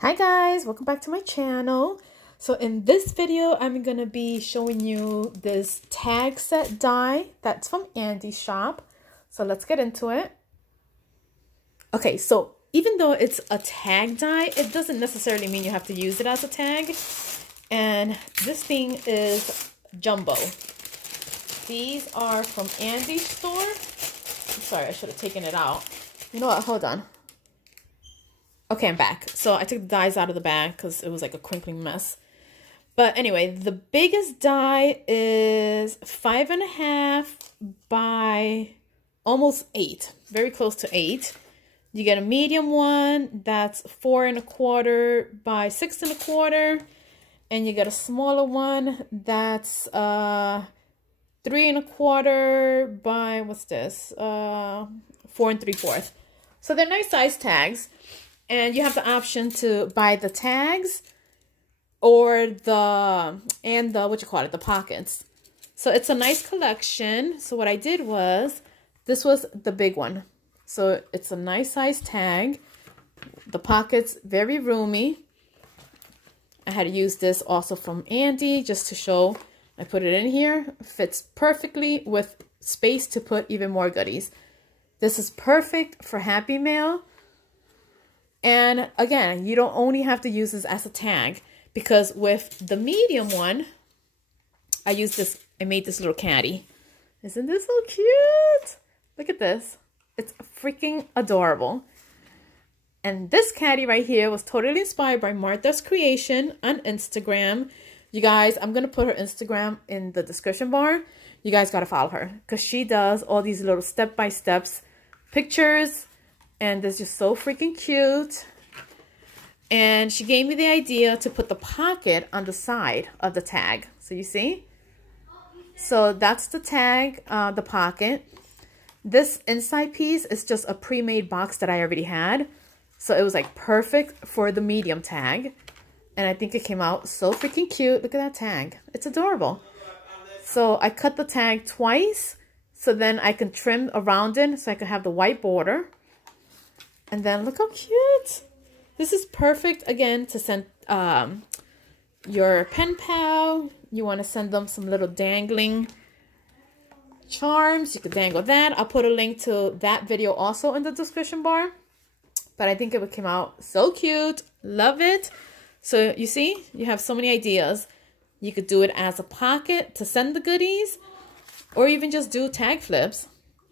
Hi guys, welcome back to my channel. So in this video, I'm gonna be showing you this tag set die that's from Andy's shop. So let's get into it. Okay, so even though it's a tag die, it doesn't necessarily mean you have to use it as a tag. And this thing is jumbo. These are from Andy's store. I'm sorry, I should have taken it out. You know what, hold on. Okay, I'm back. So I took the dies out of the bag because it was like a crinkling mess. But anyway, the biggest die is 5.5 by almost 8. Very close to 8. You get a medium one that's 4.25 by 6.25. And you get a smaller one that's 3.25 by, what's this? 4 3/4. So they're nice size tags. And you have the option to buy the tags or the pockets. So it's a nice collection. So what I did was, this was the big one. So it's a nice size tag. The pockets, very roomy. I had to use this also from Andy just to show. I put it in here. Fits perfectly with space to put even more goodies. This is perfect for Happy Mail. And again, you don't only have to use this as a tag, because with the medium one, I made this little caddy. Isn't this so cute? Look at this. It's freaking adorable. And this caddy right here was totally inspired by Martha's Creation on Instagram. You guys, I'm going to put her Instagram in the description bar. You guys got to follow her because she does all these little step-by-steps pictures. And it's just so freaking cute. And she gave me the idea to put the pocket on the side of the tag. So you see? So that's the tag, the pocket. This inside piece is just a pre-made box that I already had. So it was like perfect for the medium tag. And I think it came out so freaking cute. Look at that tag. It's adorable. So I cut the tag twice. So then I can trim around it so I can have the white border. And then look how cute. This is perfect, again, to send your pen pal. You want to send them some little dangling charms. You could dangle that. I'll put a link to that video also in the description bar. But I think it came out so cute. Love it. So you see, you have so many ideas. You could do it as a pocket to send the goodies. Or even just do tag flips.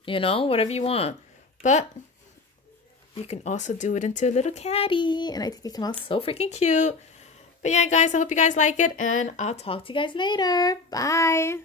You know, whatever you want. But you can also do it into a little caddy. And I think it came out so freaking cute. But yeah, guys, I hope you guys like it. And I'll talk to you guys later. Bye.